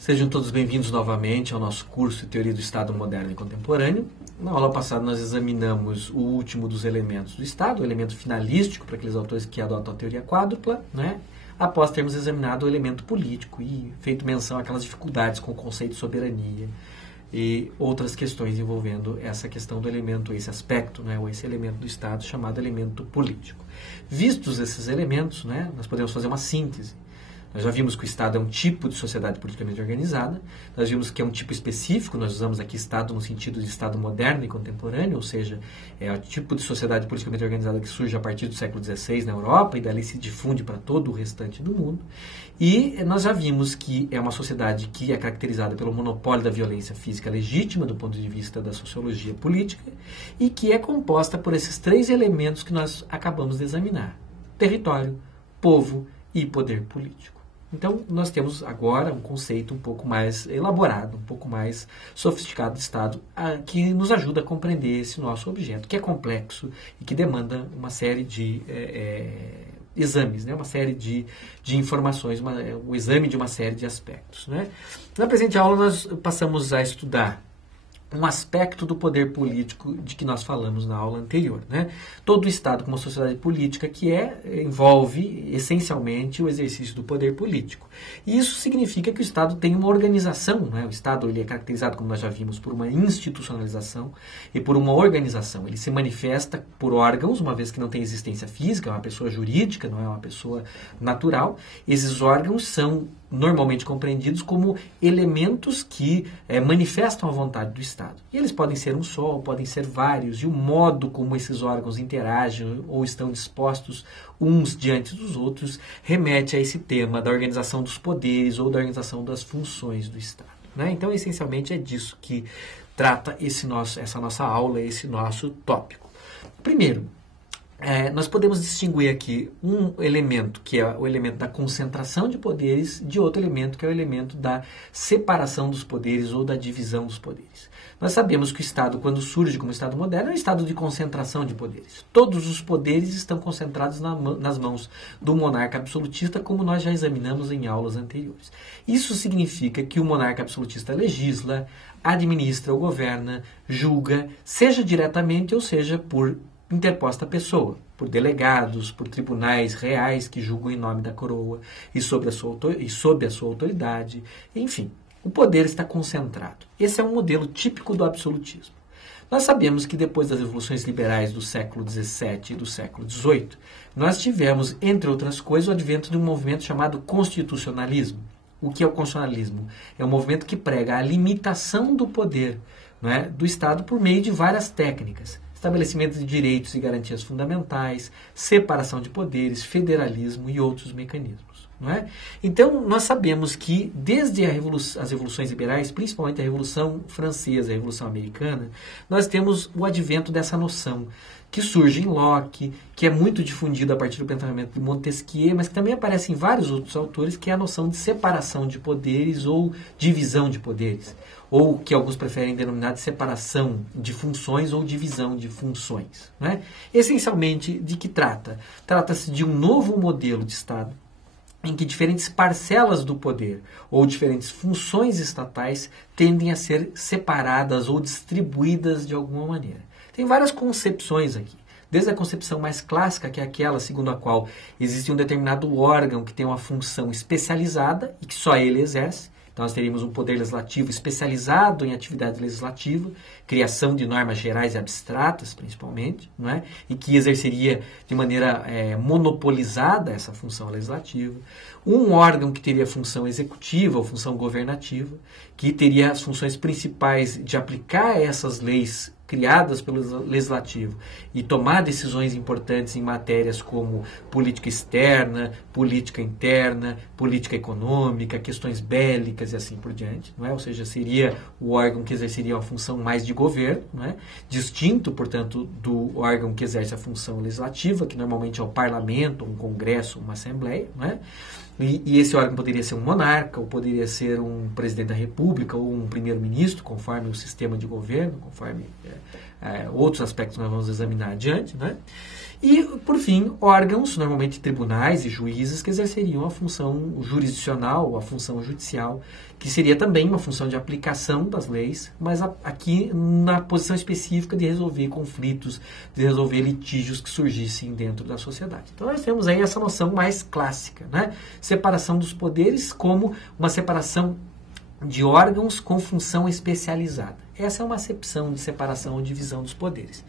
Sejam todos bem-vindos novamente ao nosso curso de Teoria do Estado Moderno e Contemporâneo. Na aula passada nós examinamos o último dos elementos do Estado, o elemento finalístico para aqueles autores que adotam a teoria quádrupla, né? Após termos examinado o elemento político e feito menção àquelas dificuldades com o conceito de soberania e outras questões envolvendo essa questão do elemento, esse aspecto, né, ou esse elemento do Estado chamado elemento político. Vistos esses elementos, né, nós podemos fazer uma síntese. Nós já vimos que o Estado é um tipo de sociedade politicamente organizada, nós vimos que é um tipo específico, nós usamos aqui Estado no sentido de Estado moderno e contemporâneo, ou seja, é o tipo de sociedade politicamente organizada que surge a partir do século XVI na Europa e dali se difunde para todo o restante do mundo. E nós já vimos que é uma sociedade que é caracterizada pelo monopólio da violência física legítima do ponto de vista da sociologia política e que é composta por esses três elementos que nós acabamos de examinar: território, povo e poder político. Então, nós temos agora um conceito um pouco mais elaborado, um pouco mais sofisticado de Estado, que nos ajuda a compreender esse nosso objeto, que é complexo e que demanda uma série de exames, né? Uma série de informações, o exame de uma série de aspectos, né? Na presente aula, nós passamos a estudar um aspecto do poder político de que nós falamos na aula anterior, né? Todo o Estado como uma sociedade política que envolve essencialmente o exercício do poder político. E isso significa que o Estado tem uma organização, né? O Estado ele é caracterizado, como nós já vimos, por uma institucionalização e por uma organização. Ele se manifesta por órgãos, uma vez que não tem existência física, é uma pessoa jurídica, não é uma pessoa natural. Esses órgãos são normalmente compreendidos como elementos que manifestam a vontade do Estado. E eles podem ser um só, podem ser vários, e o modo como esses órgãos interagem ou estão dispostos uns diante dos outros remete a esse tema da organização dos poderes ou da organização das funções do Estado, né? Então, essencialmente, é disso que trata essa nossa aula, esse nosso tópico. Primeiro, nós podemos distinguir aqui um elemento, que é o elemento da concentração de poderes, de outro elemento, que é o elemento da separação dos poderes ou da divisão dos poderes. Nós sabemos que o Estado, quando surge como Estado moderno, é um estado de concentração de poderes. Todos os poderes estão concentrados nas mãos do monarca absolutista, como nós já examinamos em aulas anteriores. Isso significa que o monarca absolutista legisla, administra ou governa, julga, seja diretamente ou seja por interposta pessoa, por delegados, por tribunais reais que julgam em nome da coroa e sob a sua autoridade. Enfim, o poder está concentrado. Esse é um modelo típico do absolutismo. Nós sabemos que depois das revoluções liberais do século XVII e do século XVIII, nós tivemos, entre outras coisas, o advento de um movimento chamado constitucionalismo. O que é o constitucionalismo? É um movimento que prega a limitação do poder, né, do Estado por meio de várias técnicas: estabelecimento de direitos e garantias fundamentais, separação de poderes, federalismo e outros mecanismos, não é? Então, nós sabemos que desde as revoluções liberais, principalmente a Revolução Francesa e a Revolução Americana, nós temos o advento dessa noção que surge em Locke, que é muito difundido a partir do pensamento de Montesquieu, mas que também aparece em vários outros autores, que é a noção de separação de poderes ou divisão de poderes, ou que alguns preferem denominar de separação de funções ou divisão de funções, né? Essencialmente, de que trata? Trata-se de um novo modelo de Estado em que diferentes parcelas do poder ou diferentes funções estatais tendem a ser separadas ou distribuídas de alguma maneira. Tem várias concepções aqui. Desde a concepção mais clássica, que é aquela segundo a qual existe um determinado órgão que tem uma função especializada e que só ele exerce. Então, nós teríamos um poder legislativo especializado em atividade legislativa, criação de normas gerais e abstratas, principalmente, não é? E que exerceria de maneira monopolizada essa função legislativa. Um órgão que teria função executiva ou função governativa, que teria as funções principais de aplicar essas leis criadas pelo legislativo e tomar decisões importantes em matérias como política externa, política interna, política econômica, questões bélicas e assim por diante, não é? Ou seja, seria o órgão que exerceria uma função mais de governo, não é? Distinto, portanto, do órgão que exerce a função legislativa, que normalmente é o parlamento, um congresso, uma assembleia, não é? E esse órgão poderia ser um monarca, ou poderia ser um presidente da república, ou um primeiro-ministro, conforme o sistema de governo, conforme outros aspectos que nós vamos examinar adiante, né? E, por fim, órgãos, normalmente tribunais e juízes, que exerceriam a função jurisdicional, a função judicial, que seria também uma função de aplicação das leis, mas aqui na posição específica de resolver conflitos, de resolver litígios que surgissem dentro da sociedade. Então nós temos aí essa noção mais clássica, né? Separação dos poderes como uma separação de órgãos com função especializada. Essa é uma acepção de separação ou divisão dos poderes.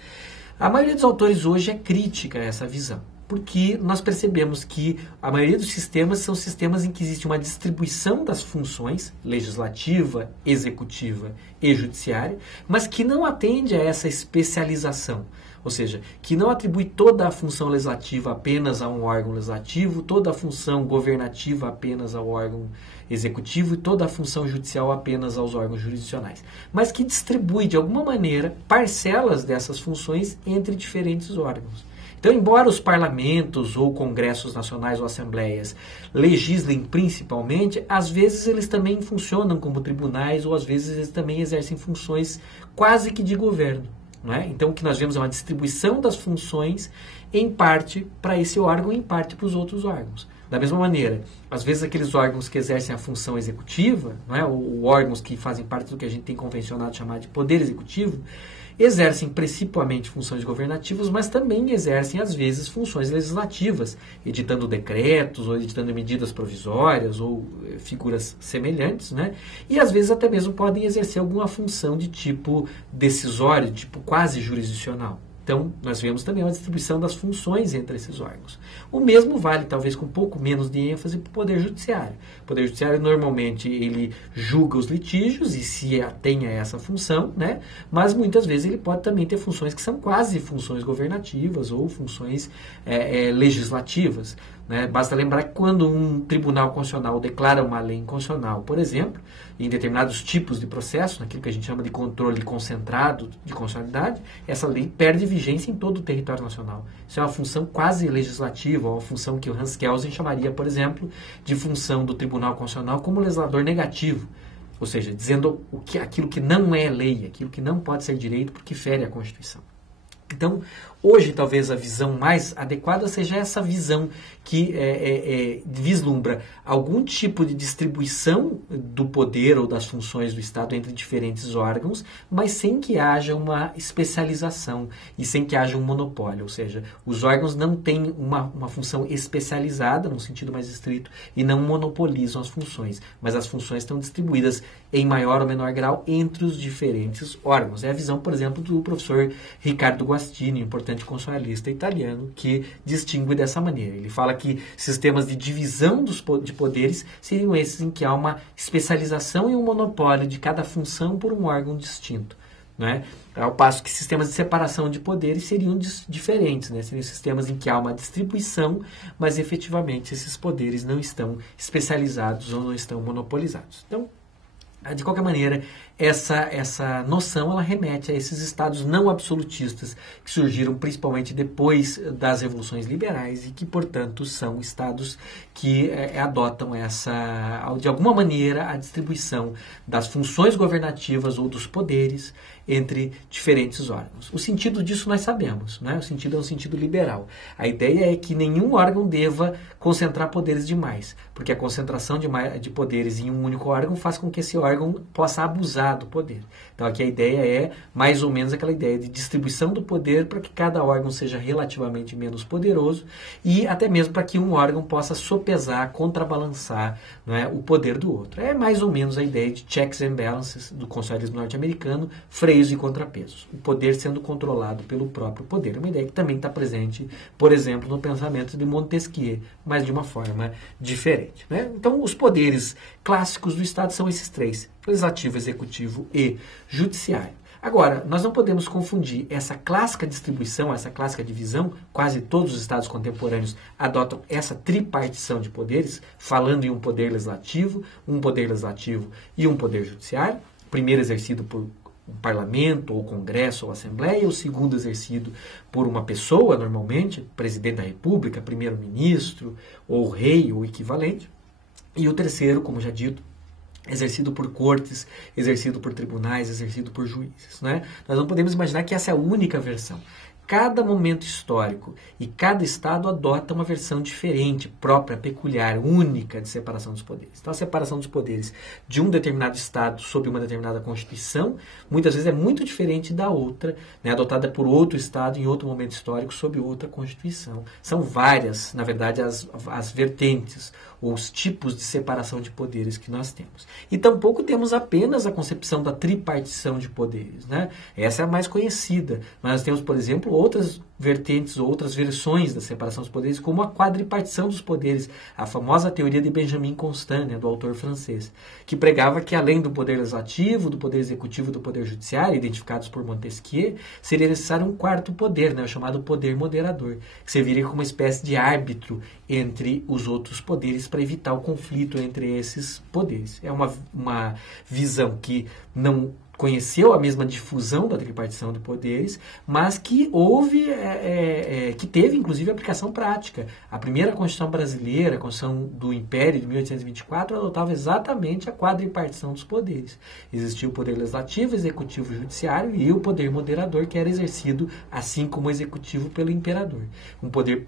A maioria dos autores hoje é crítica a essa visão, porque nós percebemos que a maioria dos sistemas são sistemas em que existe uma distribuição das funções legislativa, executiva e judiciária, mas que não atende a essa especialização. Ou seja, que não atribui toda a função legislativa apenas a um órgão legislativo, toda a função governativa apenas ao órgão executivo e toda a função judicial apenas aos órgãos jurisdicionais, mas que distribui de alguma maneira parcelas dessas funções entre diferentes órgãos. Então, embora os parlamentos ou congressos nacionais ou assembleias legislem principalmente, às vezes eles também funcionam como tribunais ou às vezes eles também exercem funções quase que de governo. Não é? Então, o que nós vemos é uma distribuição das funções em parte para esse órgão e em parte para os outros órgãos. Da mesma maneira, às vezes aqueles órgãos que exercem a função executiva, não é? Ou órgãos que fazem parte do que a gente tem convencionado chamar de poder executivo, exercem principalmente funções governativas, mas também exercem, às vezes, funções legislativas, editando decretos, ou editando medidas provisórias, ou figuras semelhantes, né? E, às vezes, até mesmo podem exercer alguma função de tipo decisório, de tipo quase jurisdicional. Então, nós vemos também uma distribuição das funções entre esses órgãos. O mesmo vale, talvez com um pouco menos de ênfase, para o Poder Judiciário. O Poder Judiciário, normalmente, ele julga os litígios e se atém a essa função, né? Mas, muitas vezes, ele pode também ter funções que são quase funções governativas ou funções legislativas. Né? Basta lembrar que quando um tribunal constitucional declara uma lei inconstitucional, por exemplo, em determinados tipos de processo, naquilo que a gente chama de controle concentrado de constitucionalidade, essa lei perde vigência em todo o território nacional. Isso é uma função quase legislativa, uma função que o Hans Kelsen chamaria, por exemplo, de função do Tribunal Constitucional como legislador negativo, ou seja, dizendo aquilo que não é lei, aquilo que não pode ser direito porque fere a Constituição. Então, hoje, talvez a visão mais adequada seja essa visão que vislumbra algum tipo de distribuição do poder ou das funções do Estado entre diferentes órgãos, mas sem que haja uma especialização e sem que haja um monopólio. Ou seja, os órgãos não têm uma função especializada, no sentido mais estrito, e não monopolizam as funções, mas as funções estão distribuídas em maior ou menor grau entre os diferentes órgãos. É a visão, por exemplo, do professor Riccardo Guastini, importante constitucionalista italiano, que distingue dessa maneira. Ele fala que sistemas de divisão de poderes seriam esses em que há uma especialização e um monopólio de cada função por um órgão distinto. Né? Ao passo que sistemas de separação de poderes seriam diferentes, né? Seriam sistemas em que há uma distribuição, mas efetivamente esses poderes não estão especializados ou não estão monopolizados. Então, de qualquer maneira, essa noção ela remete a esses estados não absolutistas que surgiram principalmente depois das revoluções liberais e que, portanto, são estados que adotam de alguma maneira, a distribuição das funções governativas ou dos poderes entre diferentes órgãos. O sentido disso nós sabemos, né? O sentido é um sentido liberal. A ideia é que nenhum órgão deva concentrar poderes demais, porque a concentração de poderes em um único órgão faz com que esse órgão possa abusar do poder. Então aqui a ideia é mais ou menos aquela ideia de distribuição do poder para que cada órgão seja relativamente menos poderoso e até mesmo para que um órgão possa sopesar, contrabalançar, não é, o poder do outro. É mais ou menos a ideia de checks and balances do constitucionalismo norte-americano, freios e contrapesos. O poder sendo controlado pelo próprio poder. É uma ideia que também está presente, por exemplo, no pensamento de Montesquieu, mas de uma forma diferente. Né? Então, os poderes clássicos do Estado são esses três: legislativo, executivo e judiciário. Agora, nós não podemos confundir essa clássica distribuição, essa clássica divisão. Quase todos os estados contemporâneos adotam essa tripartição de poderes, falando em um poder legislativo e um poder judiciário. O primeiro exercido por um parlamento, ou congresso, ou assembleia, o segundo exercido por uma pessoa, normalmente, presidente da república, primeiro-ministro, ou rei, ou equivalente. E o terceiro, como já dito, exercido por cortes, exercido por tribunais, exercido por juízes. Né? Nós não podemos imaginar que essa é a única versão. cada momento histórico e cada Estado adota uma versão diferente, própria, peculiar, única de separação dos poderes. Então, a separação dos poderes de um determinado Estado sob uma determinada Constituição, muitas vezes é muito diferente da outra, né, adotada por outro Estado em outro momento histórico sob outra Constituição. São várias, na verdade, as vertentes, ou os tipos de separação de poderes que nós temos. E tampouco temos apenas a concepção da tripartição de poderes, né? Essa é a mais conhecida. Mas nós temos, por exemplo, outras vertentes ou outras versões da separação dos poderes, como a quadripartição dos poderes, a famosa teoria de Benjamin Constant, né, do autor francês, que pregava que além do poder legislativo, do poder executivo e do poder judiciário, identificados por Montesquieu, seria necessário um quarto poder, né, o chamado poder moderador, que serviria como uma espécie de árbitro entre os outros poderes para evitar o conflito entre esses poderes. É uma visão que não conheceu a mesma difusão da tripartição de poderes, mas que que teve inclusive aplicação prática. A primeira Constituição brasileira, a Constituição do Império de 1824, adotava exatamente a quadripartição dos poderes. Existia o poder legislativo, executivo e judiciário e o poder moderador, que era exercido, assim como o executivo, pelo imperador. Um poder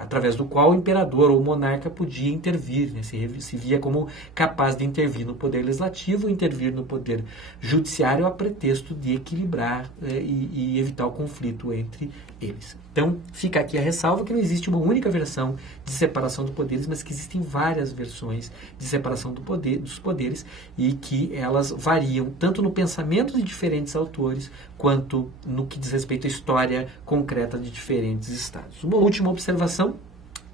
através do qual o imperador ou o monarca podia intervir, né? Se via como capaz de intervir no poder legislativo, intervir no poder judiciário a pretexto de equilibrar e evitar o conflito entre eles. Então, fica aqui a ressalva que não existe uma única versão de separação dos poderes, mas que existem várias versões de separação dos poderes e que elas variam tanto no pensamento de diferentes autores quanto no que diz respeito à história concreta de diferentes estados. Uma última observação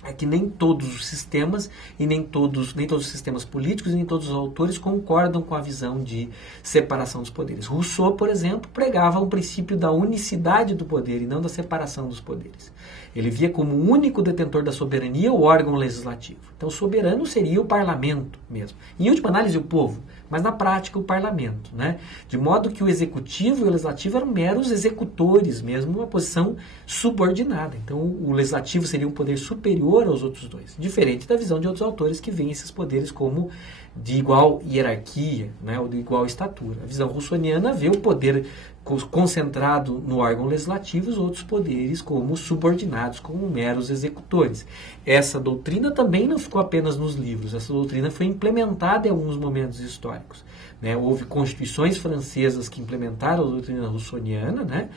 é que nem todos os sistemas e nem todos os sistemas políticos e nem todos os autores concordam com a visão de separação dos poderes. Rousseau, por exemplo, pregava um princípio da unicidade do poder e não da separação dos poderes. Ele via como o único detentor da soberania o órgão legislativo. Então, o soberano seria o parlamento mesmo. Em última análise, o povo, mas na prática o parlamento, né? De modo que o executivo e o legislativo eram meros executores mesmo, uma posição subordinada. Então, o legislativo seria um poder superior aos outros dois, diferente da visão de outros autores que veem esses poderes como de igual hierarquia, né, ou de igual estatura. A visão russoniana vê o poder concentrado no órgão legislativo e os outros poderes como subordinados, como meros executores. Essa doutrina também não ficou apenas nos livros, essa doutrina foi implementada em alguns momentos históricos, né? Houve constituições francesas que implementaram a doutrina russoniana, né?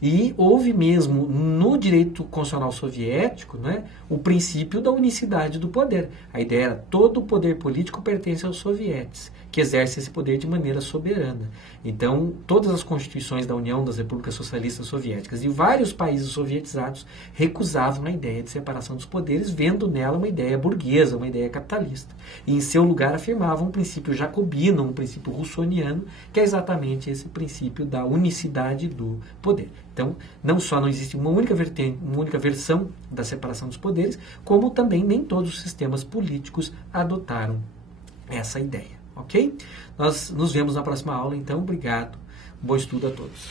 E houve mesmo no direito constitucional soviético, né, o princípio da unicidade do poder. A ideia era todo o poder político pertence aos sovietes, que exercem esse poder de maneira soberana. Então, todas as constituições da União das Repúblicas Socialistas Soviéticas e vários países sovietizados recusavam a ideia de separação dos poderes, vendo nela uma ideia burguesa, uma ideia capitalista. E em seu lugar afirmavam um princípio jacobino, um princípio russoniano, que é exatamente esse princípio da unicidade do poder. Então, não só não existe uma única versão da separação dos poderes, como também nem todos os sistemas políticos adotaram essa ideia. Ok? Nós nos vemos na próxima aula, então. Obrigado. Bom estudo a todos.